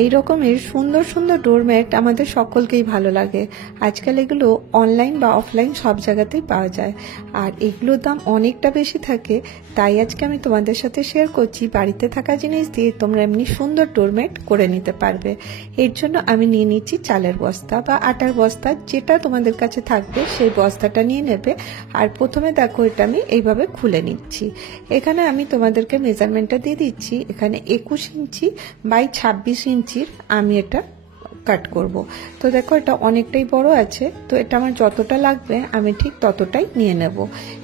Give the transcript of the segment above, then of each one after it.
এই রকমের সুন্দর সুন্দর ডোরম্যাট আমাদের সকলকেই ভালো লাগে। আজকাল এগুলো অনলাইন বা অফলাইন সব জায়গাতেই পাওয়া যায়, আর এগুলোর দাম অনেকটা বেশি থাকে। তাই আজকে আমি তোমাদের সাথে শেয়ার করছি বাড়িতে থাকা জিনিস দিয়ে তোমরা এমনি সুন্দর ডোরম্যাট করে নিতে পারবে। এর জন্য আমি নিয়ে নিচ্ছি চালের বস্তা বা আটার বস্তা, যেটা তোমাদের কাছে থাকবে সেই বস্তাটা নিয়ে নেবে। আর প্রথমে দেখো এটা আমি এইভাবে খুলে নিচ্ছি। এখানে আমি তোমাদেরকে মেজারমেন্টটা দিয়ে দিচ্ছি। এখানে 21 ইঞ্চি বাই 26 ইঞ্চির আমি এটা কাট করব। তো দেখো এটা অনেকটাই বড় আছে, তো এটা আমার যতটা লাগবে আমি ঠিক ততটাই নিয়ে নেব।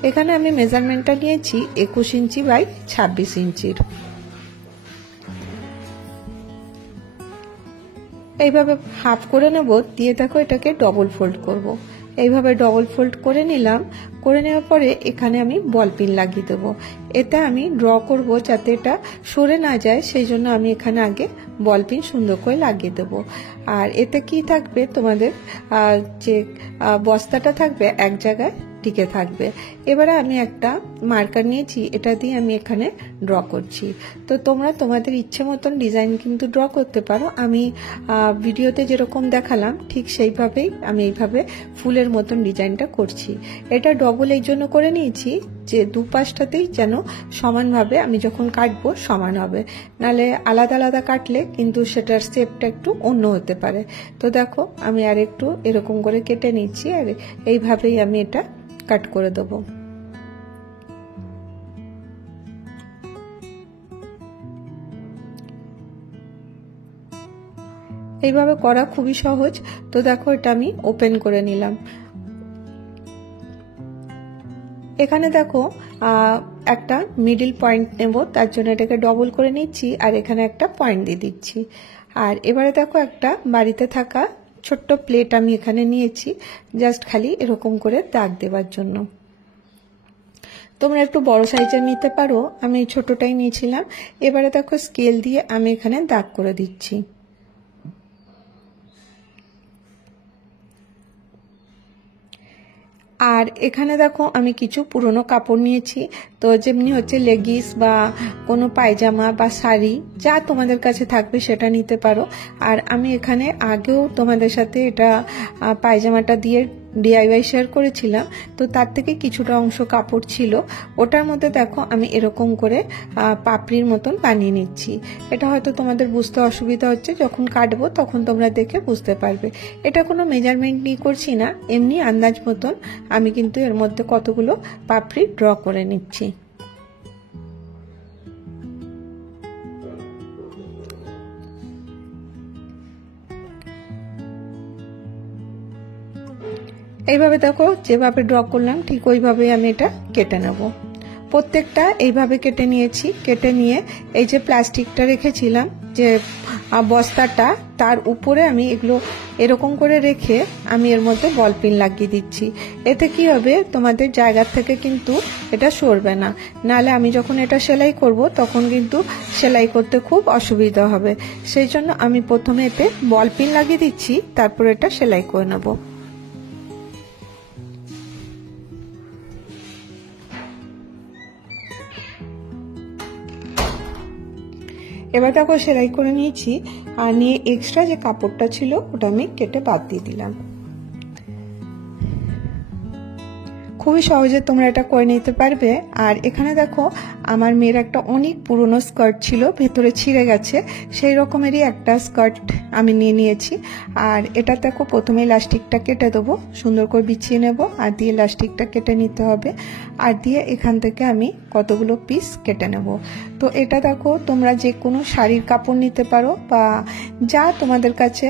এখানে আমি মেজারমেন্টটা নিয়েছি 21 ইঞ্চি বাই 26 ইঞ্চির। এইভাবে হাফ করে নেব, দিয়ে দেখো এটাকে ডবল ফোল্ড করব। এইভাবে ডবল ফোল্ড করে নিলাম। করে নেওয়ার পরে এখানে আমি বল পিন লাগিয়ে দেবো। এতে আমি ড্র করব যাতে এটা সরে না যায়, সেই জন্য আমি এখানে আগে বল পিন সুন্দর করে লাগিয়ে দেবো। আর এতে কি থাকবে, তোমাদের যে বস্তাটা থাকবে এক জায়গায় টিকে থাকবে। এবারে আমি একটা মার্কার নিয়েছি, এটা দিয়ে আমি এখানে ড্র করছি। তো তোমরা তোমাদের ইচ্ছে মতন ডিজাইন কিন্তু ড্র করতে পারো। আমি ভিডিওতে যেরকম দেখালাম ঠিক সেইভাবেই আমি এইভাবে ফুলের মতন ডিজাইনটা করছি। এটা ডবল এই জন্য করে নিয়েছি যে দুপাশটাতেই যেন সমানভাবে আমি যখন কাটবো সমান হবে, নালে আলাদা আলাদা কাটলে কিন্তু সেটার শেপটা একটু অন্য হতে পারে। তো দেখো আমি আর একটু এরকম করে কেটে নিচ্ছি, আর এইভাবেই আমি এটা কাট করে দেবো। এইভাবে করা খুবই সহজ। তো দেখো এটা আমি ওপেন করে নিলাম। এখানে দেখো একটা মিডিল পয়েন্ট নেব, তার জন্য এটাকে ডবল করে নিচ্ছি আর এখানে একটা পয়েন্ট দিয়ে দিচ্ছি। আর এবারে দেখো একটা বাড়িতে থাকা ছোট্ট প্লেট আমি এখানে নিয়েছি, জাস্ট খালি এরকম করে দাগ দেওয়ার জন্য। তোমরা একটু বড় সাইজের নিতে পারো, আমি এই ছোটটাই নিয়েছিলাম। এবারে দেখো স্কেল দিয়ে আমি এখানে দাগ করে দিচ্ছি। আর এখানে দেখো আমি কিছু পুরনো কাপড় নিয়েছি, তো যেমনি হচ্ছে লেগিস বা কোনো পায়জামা বা শাড়ি যা তোমাদের কাছে থাকবে সেটা নিতে পারো। আর আমি এখানে আগেও তোমাদের সাথে এটা পায়জামাটা দিয়ে ডিআইওয়াই শেয়ার করেছিলাম, তো তার থেকে কিছুটা অংশ কাপড় ছিল, ওটার মধ্যে দেখো আমি এরকম করে পাপড়ির মতন বানিয়ে নিচ্ছি। এটা হয়তো তোমাদের বুঝতে অসুবিধা হচ্ছে, যখন কাটবো তখন তোমরা দেখে বুঝতে পারবে। এটা কোনো মেজারমেন্ট নিয়ে করছি না, এমনি আন্দাজ মতন আমি কিন্তু এর মধ্যে কতগুলো পাপড়ি ড্র করে নিচ্ছি। এইভাবে দেখো যেভাবে ড্র করলাম ঠিক ওইভাবে আমি এটা কেটে নেব। প্রত্যেকটা এইভাবে কেটে নিয়েছি। কেটে নিয়ে এই যে প্লাস্টিকটা রেখেছিলাম যে বস্তাটা, তার উপরে আমি এগুলো এরকম করে রেখে আমি এর মধ্যে বল পিন লাগিয়ে দিচ্ছি। এতে কি হবে, তোমাদের জায়গার থেকে কিন্তু এটা সরবে না, নালে আমি যখন এটা সেলাই করব তখন কিন্তু সেলাই করতে খুব অসুবিধা হবে। সেই জন্য আমি প্রথমে এতে বল পিন লাগিয়ে দিচ্ছি, তারপর এটা সেলাই করে নেব। এবার দেখো সেলাই করে নিয়েছি, আর নিয়ে এক্সট্রা যে কাপড়টা ছিল ওটা আমি কেটে বাদ দিয়ে দিলাম। খুবই সহজে তোমরা এটা করে নিতে পারবে। আর এখানে দেখো আমার মেয়ের একটা অনেক পুরনো স্কার্ট ছিল, ভেতরে ছিঁড়ে গেছে, সেই রকমেরই একটা স্কার্ট আমি নিয়ে নিয়েছি। আর এটা দেখো প্রথমে ইলাস্টিকটা কেটে দেবো, সুন্দর করে বিছিয়ে নেব, আর দিয়ে ইলাস্টিকটা কেটে নিতে হবে। আর দিয়ে এখান থেকে আমি কতগুলো পিস কেটে নেব। তো এটা দেখো তোমরা যে কোনো শাড়ির কাপড় নিতে পারো, বা যা তোমাদের কাছে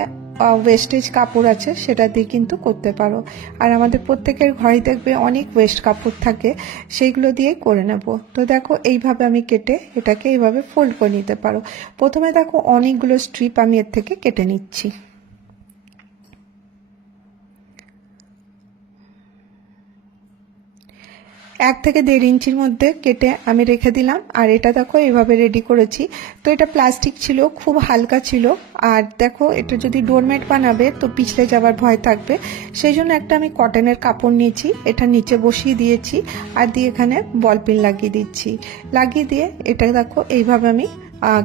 ওয়েস্টেজ কাপড় আছে সেটা দিয়ে কিন্তু করতে পারো। আর আমাদের প্রত্যেকের ঘরে দেখবে অনেক ওয়েস্ট কাপড় থাকে, সেইগুলো দিয়েই করে নেব। তো দেখো এইভাবে আমি কেটে এটাকে এইভাবে ফোল্ড করে নিতে পারো। প্রথমে দেখো অনেকগুলো স্ট্রিপ আমি এর থেকে কেটে নিচ্ছি। এক থেকে 1.5 ইঞ্চির মধ্যে কেটে আমি রেখে দিলাম। আর এটা দেখো এভাবে রেডি করেছি। তো এটা প্লাস্টিক ছিল, খুব হালকা ছিল। আর দেখো এটা যদি ডোরম্যাট বানাবে তো পিছলে যাবার ভয় থাকবে, সেই জন্য একটা আমি কটনের কাপড় নিয়েছি, এটা নিচে বসিয়ে দিয়েছি, আর দিয়ে এখানে বল পিন লাগিয়ে দিচ্ছি। লাগিয়ে দিয়ে এটা দেখো এইভাবে আমি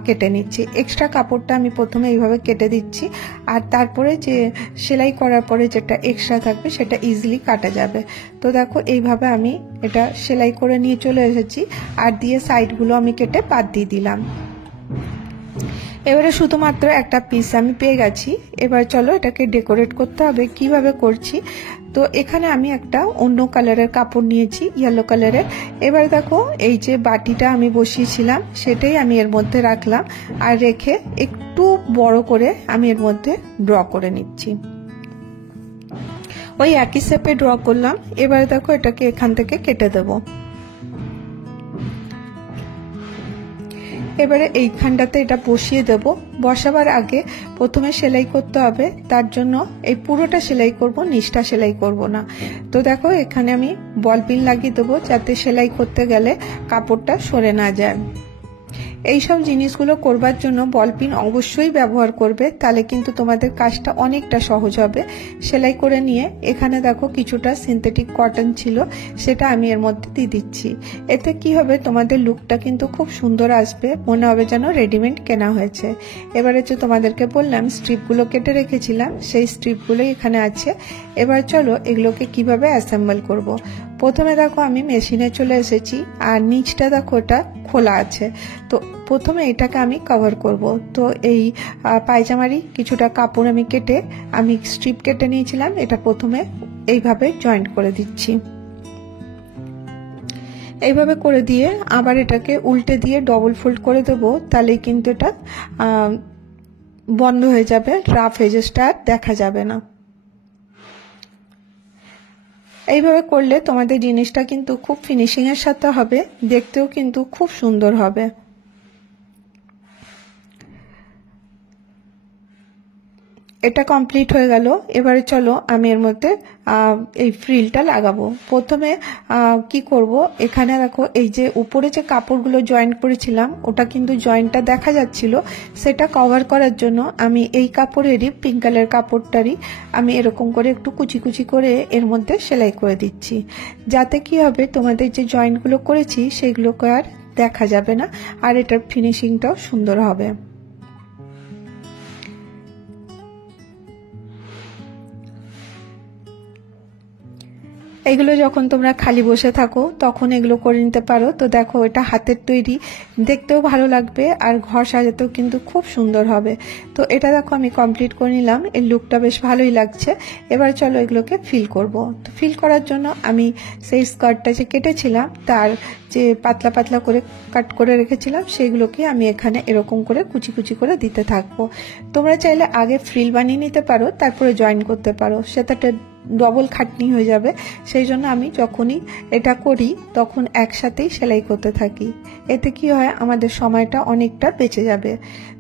কেটে নিচ্ছি। এক্সট্রা কাপড়টা আমি প্রথমে এইভাবে কেটে দিচ্ছি, আর তারপরে যে সেলাই করার পরে যেটা এক্সট্রা থাকবে সেটা ইজিলি কাটা যাবে। তো দেখো এইভাবে আমি এটা সেলাই করে নিয়ে চলে এসেছি, আর দিয়ে সাইডগুলো আমি কেটে বাদ দিয়ে দিলাম। এবারে শুধুমাত্র একটা পিস আমি পেয়ে গেছি। এবার চলো এটাকে ডেকোরেট করতে হবে। কিভাবে করছি, তো এখানে আমি একটা অন্য কালারের কাপড় নিয়েছি, ইয়েলো কালারের। এবার দেখো এই যে বাটিটা আমি বসিয়েছিলাম সেটাই আমি এর মধ্যে রাখলাম, আর রেখে একটু বড় করে আমি এর মধ্যে ড্র করে নিচ্ছি। ওই একই শেপে ড্র করলাম। এবারে দেখো এটাকে এখান থেকে কেটে দেবো। এবারে এইখানটাতে এটা বসিয়ে দেব। বসাবার আগে প্রথমে সেলাই করতে হবে, তার জন্য এই পুরোটা সেলাই করব, নিচটা সেলাই করব না। তো দেখো এখানে আমি বল পিন লাগিয়ে দেবো, যাতে সেলাই করতে গেলে কাপড়টা সরে না যায়। এইসব জিনিসগুলো করবার জন্য বল পিন অবশ্যই ব্যবহার করবে, তাহলে কিন্তু তোমাদের কাজটা অনেকটা সহজ হবে। সেলাই করে নিয়ে এখানে দেখো কিছুটা সিনথেটিক কটন ছিল, সেটা আমি এর মধ্যে দিয়ে দিচ্ছি। এতে কি হবে, তোমাদের লুকটা কিন্তু খুব সুন্দর আসবে, মনে হবে যেন রেডিমেড কেনা হয়েছে। এবারে যে তোমাদেরকে বললাম স্ট্রিপগুলো কেটে রেখেছিলাম, সেই স্ট্রিপগুলোই এখানে আছে। এবার চলো এগুলোকে কিভাবে অ্যাসেম্বল করব। প্রথমে দেখো আমি মেশিনে চলে এসেছি, আর নিচটা দেখো এটা খোলা আছে। তো প্রথমে এটাকে আমি কভার করব। তো এই পায়জামারই কিছুটা কাপড় আমি কেটে আমি স্ট্রিপ কেটে নিয়েছিলাম, এটা প্রথমে এইভাবে জয়েন্ট করে দিচ্ছি। এইভাবে করে দিয়ে আবার এটাকে উল্টে দিয়ে ডবল ফোল্ড করে দেবো, তাহলে কিন্তু এটা বন্ধ হয়ে যাবে, রাফ এজেসটা আর দেখা যাবে না। এইভাবে করলে তোমাদের জিনিসটা কিন্তু খুব ফিনিশিং এর সাথে হবে, দেখতেও কিন্তু খুব সুন্দর হবে। এটা কমপ্লিট হয়ে গেল। এবারে চলো আমি এর মধ্যে এই ফ্রিলটা লাগাবো। প্রথমে কি করব, এখানে দেখো এই যে উপরে যে কাপড়গুলো জয়েন্ট করেছিলাম ওটা কিন্তু জয়েন্টটা দেখা যাচ্ছিল, সেটা কভার করার জন্য আমি এই কাপড়েরই পিঙ্ক কালার কাপড়টারই আমি এরকম করে একটু কুচি কুচি করে এর মধ্যে সেলাই করে দিচ্ছি, যাতে কি হবে তোমাদের যে জয়েন্টগুলো করেছি সেগুলোকে আর দেখা যাবে না, আর এটার ফিনিশিংটাও সুন্দর হবে। এগুলো যখন তোমরা খালি বসে থাকো তখন এগুলো করে নিতে পারো। তো দেখো এটা হাতের তৈরি, দেখতেও ভালো লাগবে, আর ঘর সাজাতেও কিন্তু খুব সুন্দর হবে। তো এটা দেখো আমি কমপ্লিট করে নিলাম, এর লুকটা বেশ ভালোই লাগছে। এবার চলো এগুলোকে ফিল করব। তো ফিল করার জন্য আমি সেই স্কার্টটা যে কেটেছিলাম তার যে পাতলা পাতলা করে কাট করে রেখেছিলাম সেইগুলোকে আমি এখানে এরকম করে কুচি কুচি করে দিতে থাকবো। তোমরা চাইলে আগে ফ্রিল বানিয়ে নিতে পারো, তারপরে জয়েন করতে পারো, সেটা ডবল খাটনি হয়ে যাবে। সেই জন্য আমি যখনই এটা করি তখন একসাথেই সেলাই করতে থাকি, এতে কি হয় আমাদের সময়টা অনেকটা বেঁচে যাবে।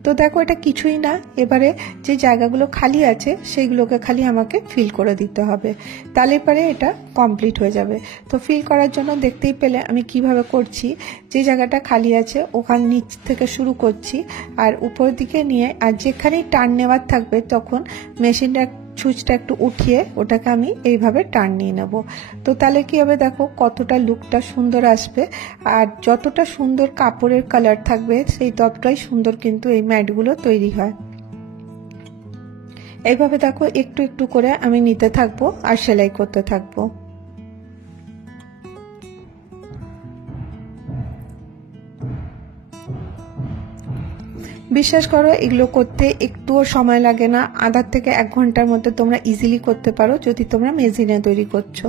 তো দেখো এটা কিছুই না, এবারে যে জায়গাগুলো খালি আছে সেইগুলোকে খালি আমাকে ফিল করে দিতে হবে, তাহলে পরে এটা কমপ্লিট হয়ে যাবে। তো ফিল করার জন্য দেখতেই পেলে আমি কিভাবে করছি, যে জায়গাটা খালি আছে ওখান নিচ থেকে শুরু করছি আর উপর দিকে নিয়ে, আর যেখানেই টার্ন নেওয়ার থাকবে তখন মেশিনটা সুইচটা একটু উঠিয়ে ওটাকে আমি এইভাবে টার্ন নিয়ে নেব। তো তাহলে কি হবে, দেখো কতটা লুকটা সুন্দর আসবে, আর যতটা সুন্দর কাপড়ের কালার থাকবে সেই ততটাই সুন্দর কিন্তু এই ম্যাটগুলো তৈরি হয়। এইভাবে দেখো একটু একটু করে আমি নিতে থাকবো আর সেলাই করতে থাকবো। বিশ্বাস করো এগুলো করতে একটুও সময় লাগে না, আধা থেকে 1 ঘন্টার মধ্যে তোমরা ইজিলি করতে পারো যদি তোমরা মেশিনে তৈরি করছো।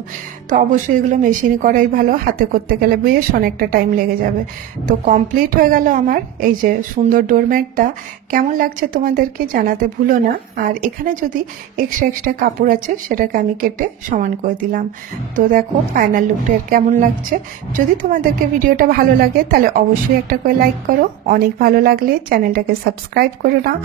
তো অবশ্যই এগুলো মেশিনে করাই ভালো, হাতে করতে গেলে বেশ অনেকটা টাইম লেগে যাবে। তো কমপ্লিট হয়ে গেল আমার এই যে সুন্দর ডোরম্যাটটা। কেমন লাগছে তোমাদেরকে জানাতে ভুলো না। আর এখানে যদি এক্সট্রা কাপড় আছে সেটাকে আমি কেটে সমান করে দিলাম। তো দেখো ফাইনাল লুকটা কেমন লাগছে। যদি তোমাদেরকে ভিডিওটা ভালো লাগে তাহলে অবশ্যই একটা করে লাইক করো, অনেক ভালো লাগলে চ্যানেলটাকে সাবস্ক্রাইব করে নাও।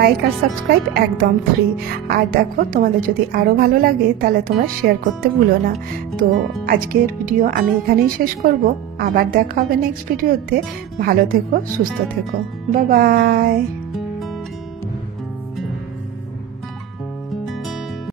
লাইক আর সাবস্ক্রাইব একদম ফ্রি। আর দেখো তোমাদের যদি আরো ভালো লাগে তাহলে তোমরা শেয়ার করতে ভুলো না। তো আজকের ভিডিও আমি এখানেই শেষ করব, আবার দেখা হবে নেক্সট ভিডিওতে। ভালো থেকো, সুস্থ থেকো, বাই বাই।